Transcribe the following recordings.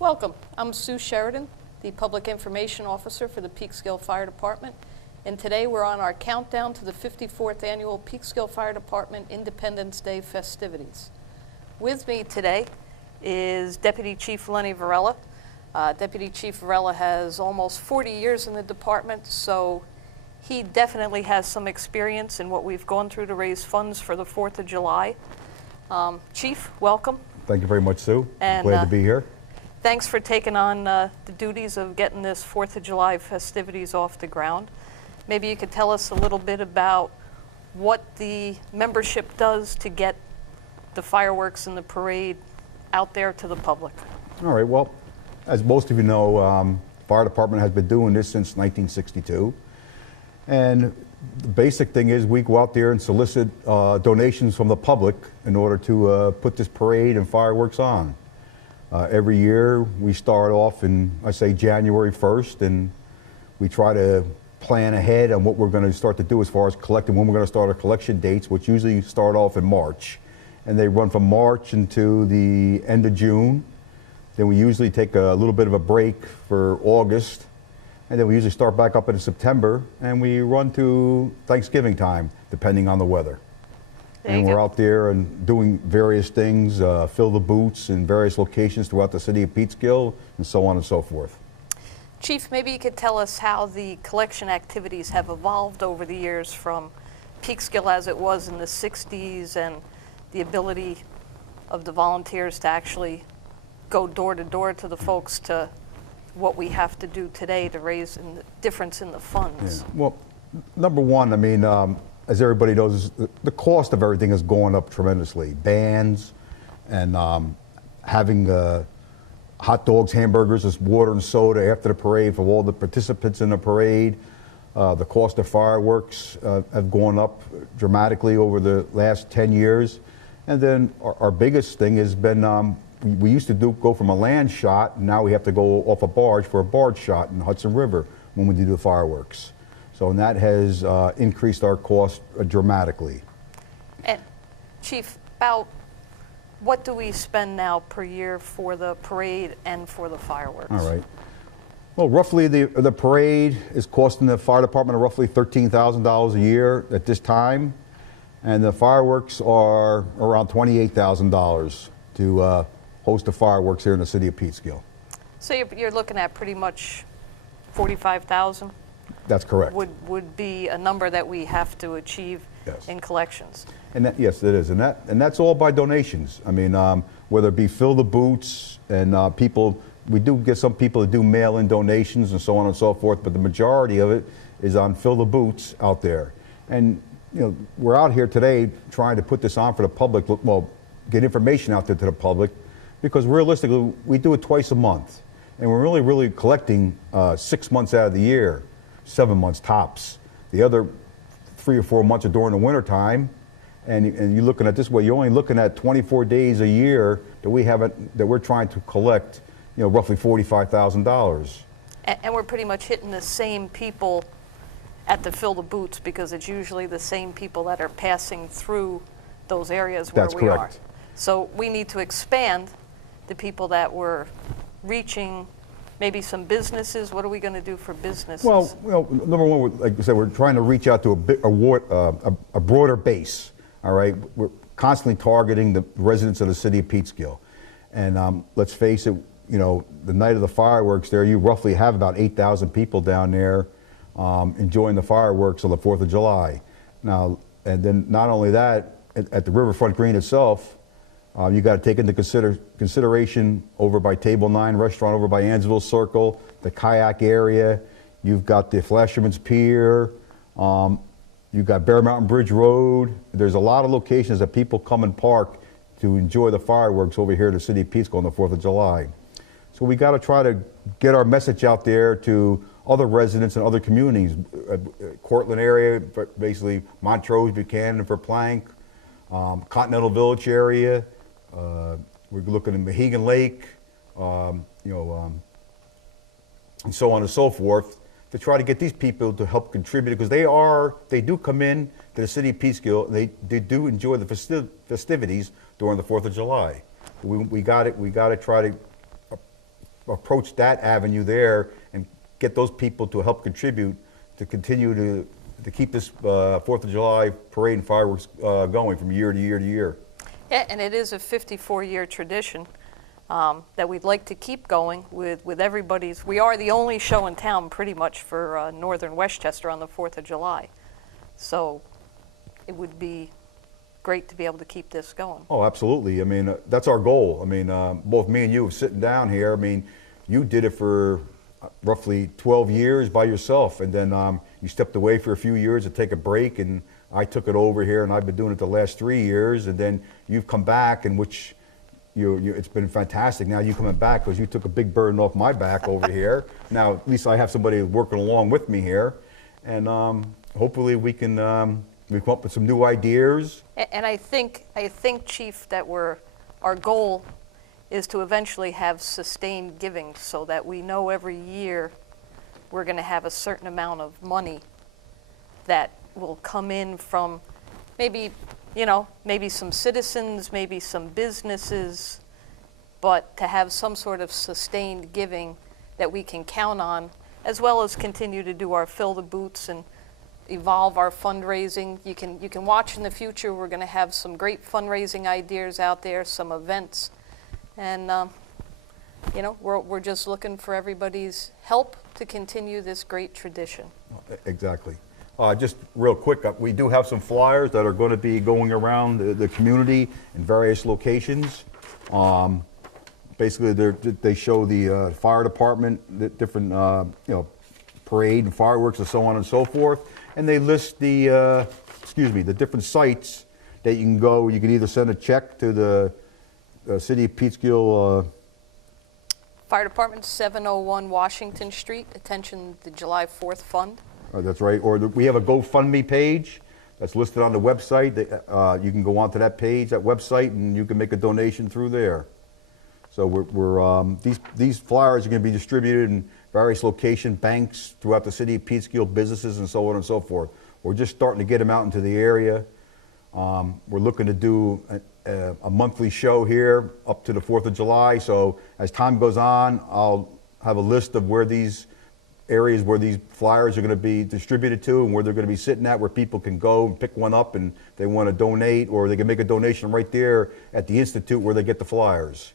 Welcome. I'm Sue Sheridan, the Public Information Officer for the Peekskill Fire Department, and today we're on our countdown to the 54th Annual Peekskill Fire Department Independence Day festivities. With me today is Deputy Chief Lenny Varela. Deputy Chief Varela has almost 40 years in the department, so he definitely has some experience in what we've gone through to raise funds for the 4th of July. Chief, welcome. Thank you very much, Sue. And, glad to be here. Thanks for taking on the duties of getting this 4th of July festivities off the ground. Maybe you could tell us a little bit about what the membership does to get the fireworks and the parade out there to the public. All right, well, as most of you know, the fire department has been doing this since 1962. And the basic thing is we go out there and solicit donations from the public in order to put this parade and fireworks on. Every year we start off in, I say, January 1st, and we try to plan ahead on what we're going to start to do as far as collecting, when we're going to start our collection dates, which usually start off in March. And they run from March into the end of June. Then we usually take a little bit of a break for August. And then we usually start back up in September, and we run to Thanksgiving time, depending on the weather. And we're out there and doing various things, fill the boots in various locations throughout the city of Peekskill, and so on and so forth. Chief, maybe you could tell us how the collection activities have evolved over the years from Peekskill as it was in the 60s, and the ability of the volunteers to actually go door to door to the folks, to what we have to do today to raise the difference in the funds. Yeah. Well, number one, I mean, as everybody knows, the cost of everything has gone up tremendously. Bands and having hot dogs, hamburgers, as water and soda after the parade for all the participants in the parade. The cost of fireworks have gone up dramatically over the last 10 years. And then our biggest thing has been, we used to go from a land shot, and now we have to go off a barge for a barge shot in the Hudson River when we do the fireworks. So, and that has increased our cost dramatically. And Chief, about what do we spend now per year for the parade and for the fireworks? All right. Well, roughly the parade is costing the fire department roughly $13,000 a year at this time, and the fireworks are around $28,000 to host the fireworks here in the city of Peekskill. So you're looking at pretty much $45,000? That's correct. Would be a number that we have to achieve, yes, in collections. And that, yes, it is, and that's all by donations. I mean, whether it be fill the boots and people, we do get some people that do mail-in donations and so on and so forth, but the majority of it is on fill the boots out there. And you know, we're out here today trying to put this on for the public, well, get information out there to the public, because realistically we do it twice a month, and we're really collecting 6 months out of the year, 7 months tops. The other 3 or 4 months are during the winter time, and you're looking at this way, you're only looking at 24 days a year that we're trying to collect, you know, roughly $45,000. And we're pretty much hitting the same people at the fill the boots, because it's usually the same people that are passing through those areas where we are. So we need to expand the people that we're reaching. Maybe some businesses. What are we going to do for businesses? Well, number one, like I said, we're trying to reach out to a broader base. All right, we're constantly targeting the residents of the city of Peekskill, and let's face it, you know, the night of the fireworks there, you roughly have about 8,000 people down there enjoying the fireworks on the 4th of July. Now, and then not only that, at the Riverfront Green itself, you got to take into consideration over by Table 9 restaurant, over by Ansville Circle, the kayak area. You've got the Flasherman's Pier. You've got Bear Mountain Bridge Road. There's a lot of locations that people come and park to enjoy the fireworks over here in the city of Peekskill on the 4th of July. So we got to try to get our message out there to other residents and other communities. Cortland area, basically Montrose, Buchanan, for Plank, Continental Village area. We're looking at Mohegan Lake, and so on and so forth, to try to get these people to help contribute, because they do come in to the city of Peekskill, and they do enjoy the festivities during the 4th of July. We got to try to approach that avenue there and get those people to help contribute to continue to keep this 4th of July parade and fireworks going from year to year to year. Yeah, and it is a 54-year tradition that we'd like to keep going with everybody's. We are the only show in town pretty much for northern Westchester on the 4th of July. So it would be great to be able to keep this going. Oh, absolutely. I mean, that's our goal. I mean, both me and you have sitting down here. I mean, you did it for roughly 12 years by yourself, and then you stepped away for a few years to take a break, and I took it over here, and I've been doing it the last 3 years, and then you've come back, in which it's been fantastic. Now you coming back because you took a big burden off my back over here. Now at least I have somebody working along with me here, and hopefully we can come up with some new ideas. And I think, Chief, that our goal is to eventually have sustained giving so that we know every year we're going to have a certain amount of money that will come in from maybe some citizens, maybe some businesses, but to have some sort of sustained giving that we can count on, as well as continue to do our fill the booths and evolve our fundraising. You can watch in the future. We're going to have some great fundraising ideas out there, some events, and we're just looking for everybody's help to continue this great tradition. Exactly. Just real quick, we do have some flyers that are going to be going around the community in various locations. Basically, they show the fire department, the different parade and fireworks and so on and so forth, and they list the different sites that you can go. You can either send a check to the City of Peekskill. Fire Department, 701 Washington Street. Attention, the July 4th Fund. That's right. Or we have a GoFundMe page that's listed on the website. You can go onto that page, that website, and you can make a donation through there. So these flyers are going to be distributed in various locations, banks throughout the City of Peekskill, businesses, and so on and so forth. We're just starting to get them out into the area. We're looking to do a monthly show here up to the 4th of July. So as time goes on, I'll have a list of where these areas where these flyers are going to be distributed to and where they're going to be sitting at, where people can go and pick one up and they want to donate, or they can make a donation right there at the Institute where they get the flyers.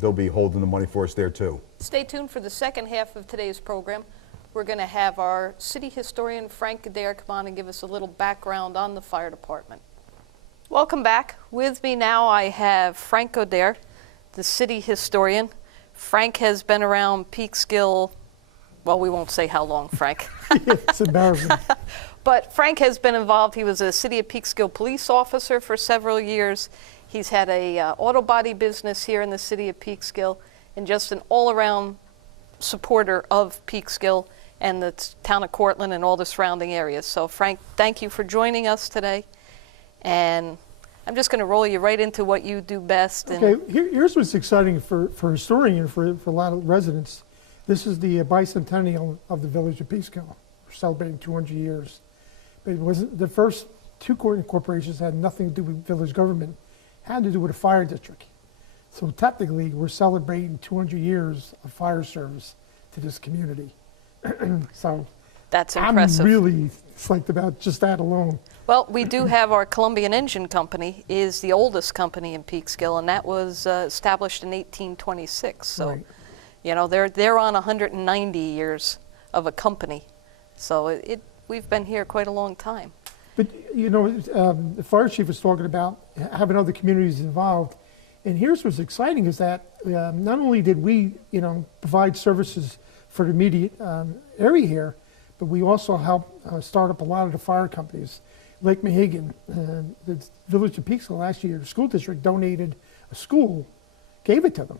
They'll be holding the money for us there too. Stay tuned for the second half of today's program. We're going to have our city historian, Frank Adair, come on and give us a little background on the fire department. Welcome back. With me now I have Frank Adair, the city historian. Frank has been around Peekskill, well, we won't say how long, Frank. It's embarrassing. But Frank has been involved. He was a City of Peekskill police officer for several years. He's had a auto body business here in the City of Peekskill, and just an all-around supporter of Peekskill and the town of Cortland and all the surrounding areas. So Frank, thank you for joining us today. And I'm just going to roll you right into what you do best. Okay, here's what's exciting for a historian and for a lot of residents. This is the bicentennial of the village of Peekskill. We're celebrating 200 years. But it wasn't, the first two corporations had nothing to do with village government, had to do with a fire district. So technically, we're celebrating 200 years of fire service to this community. So that's impressive. I'm really psyched about just that alone. Well, we do have our Columbian Engine Company is the oldest company in Peekskill, and that was established in 1826. So, right. You know, they're on 190 years of a company. So we've been here quite a long time. But, you know, the fire chief was talking about having other communities involved. And here's what's exciting is that not only did we, provide services for the immediate area here, but we also helped start up a lot of the fire companies. Lake Mahigan, the village of Peekskill last year, the school district donated a school, gave it to them.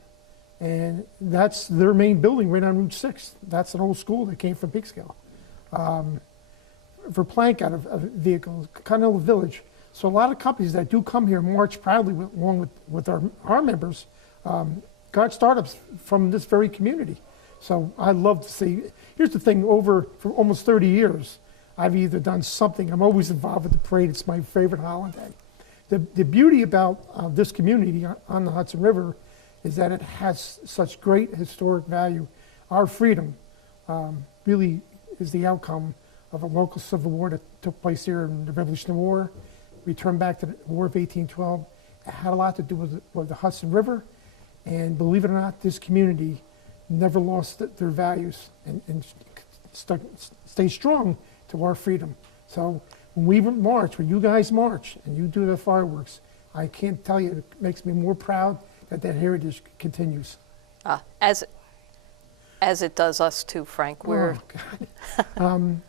And that's their main building right on Route 6. That's an old school that came from Peekskill. For plank out of vehicles, Continental Village. So a lot of companies that do come here march proudly along with our members, got startups from this very community. So I love to see. Here's the thing, for almost 30 years, I've either done something, I'm always involved with the parade, it's my favorite holiday. The beauty about this community on the Hudson River is that it has such great historic value. Our freedom really is the outcome of a local civil war that took place here in the Revolutionary War. We turn back to the War of 1812. It had a lot to do with the Hudson River, and believe it or not, this community never lost their values and stayed strong to our freedom. So when we march, when you guys march and you do the fireworks, I can't tell you, it makes me more proud that heritage continues. As it does us too, Frank. We're Oh, God.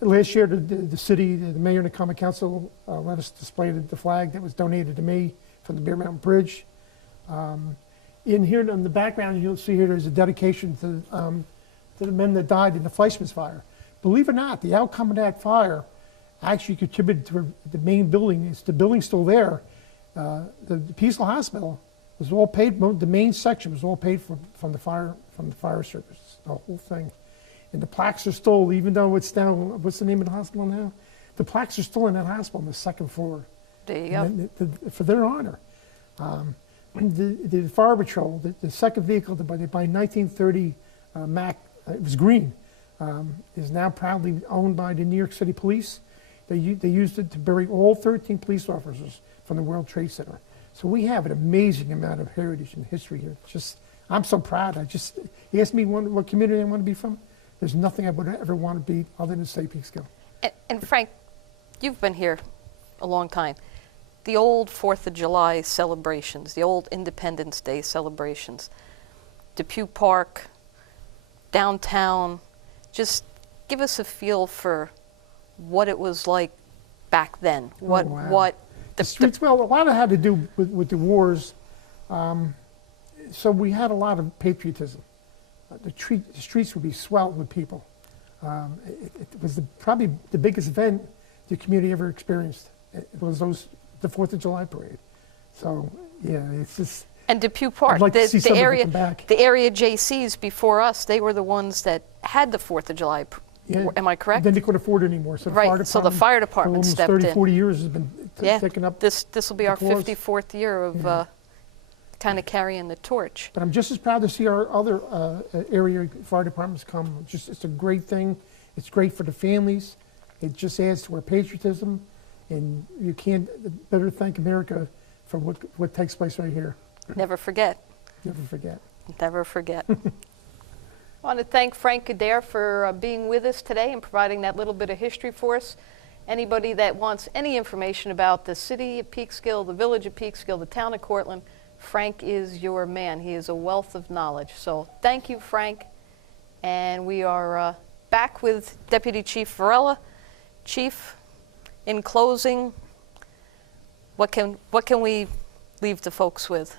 Last year, the city, the mayor and the common council let us display the flag that was donated to me from the Bear Mountain Bridge. In here, in the background, you'll see here there's a dedication to the men that died in the Fleischmann's fire. Believe it or not, the outcome of that fire actually contributed to the main building. The building's still there. The Peekskill Hospital was all paid. The main section was all paid from the fire service. The whole thing. And the plaques are still, even though it's down, what's the name of the hospital now? The plaques are still in that hospital on the second floor. There you go. For their honor. The fire patrol, the second vehicle by 1930 Mack, it was green, is now proudly owned by the New York City Police. They used it to bury all 13 police officers from the World Trade Center. So we have an amazing amount of heritage and history here. I'm so proud. You asked me what community I want to be from? There's nothing I would ever want to be other than say Peekskill. And Frank, you've been here a long time. The old 4th of July celebrations, the old Independence Day celebrations, Depew Park, downtown, just give us a feel for what it was like back then. What the streets, well, a lot of it had to do with the wars. So we had a lot of patriotism. The streets would be swelled with people. It was probably the biggest event the community ever experienced. It was the 4th of July parade. So, yeah, it's just... And Depew Park, like the area JCs before us, they were the ones that had the 4th of July. Yeah. Am I correct? Then they couldn't afford it anymore. So the fire department stepped in. 40 years has been taking up. This will be our cause. 54th year of kind of carrying the torch. But I'm just as proud to see our other area fire departments come. It's a great thing. It's great for the families. It just adds to our patriotism, and you can't better thank America for what takes place right here. Never forget. Never forget. Never forget. I want to thank Frank Adair for being with us today and providing that little bit of history for us. Anybody that wants any information about the city of Peekskill, the village of Peekskill, the town of Cortland, Frank is your man. He is a wealth of knowledge. So thank you, Frank. And we are back with Deputy Chief Varela. Chief, in closing, what can we leave the folks with?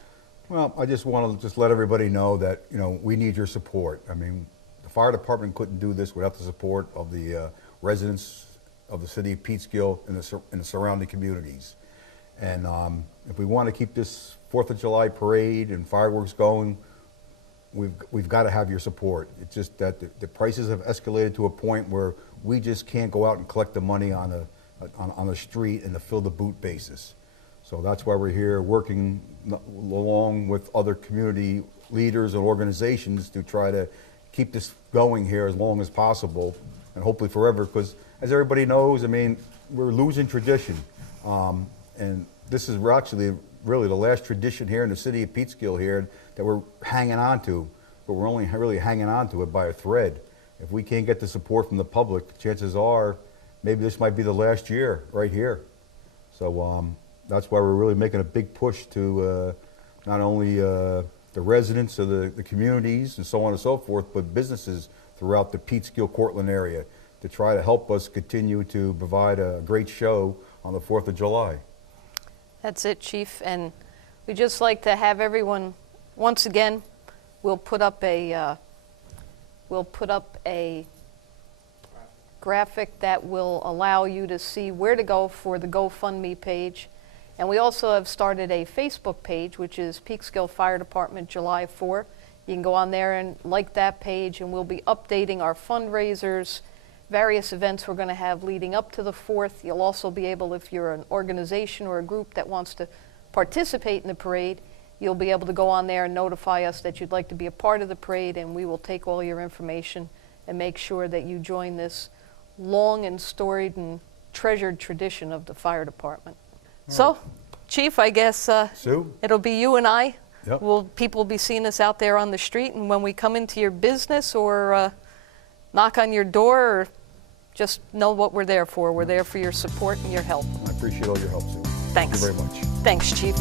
Well, I just want to let everybody know that, we need your support. I mean, the fire department couldn't do this without the support of the residents of the city of Peekskill and the surrounding communities. And if we want to keep this 4th of July parade and fireworks going, we've got to have your support. It's just that the prices have escalated to a point where we just can't go out and collect the money on the street and a fill the boot basis. So that's why we're here working along with other community leaders and organizations to try to keep this going here as long as possible and hopefully forever, because as everybody knows, I mean, we're losing tradition. And this is actually really the last tradition here in the city of Peekskill here that we're hanging on to, but we're only really hanging on to it by a thread. If we can't get the support from the public, chances are maybe this might be the last year right here. So that's why we're really making a big push to not only the residents of the communities and so on and so forth, but businesses throughout the Peekskill Cortland area to try to help us continue to provide a great show on the 4th of July. That's it, Chief. And we just like to have everyone, once again, we'll put up a graphic that will allow you to see where to go for the GoFundMe page. And we also have started a Facebook page, which is Peekskill Fire Department July 4. You can go on there and like that page, and we'll be updating our fundraisers, various events we're going to have leading up to the 4th. You'll also be able, if you're an organization or a group that wants to participate in the parade, you'll be able to go on there and notify us that you'd like to be a part of the parade, and we will take all your information and make sure that you join this long and storied and treasured tradition of the fire department. So, Chief, I guess Sue? it'll be you and I. Yep. People will be seeing us out there on the street, and when we come into your business or knock on your door, or just know what we're there for. We're there for your support and your help. I appreciate all your help, Sue. Thanks. Thank you very much. Thanks, Chief.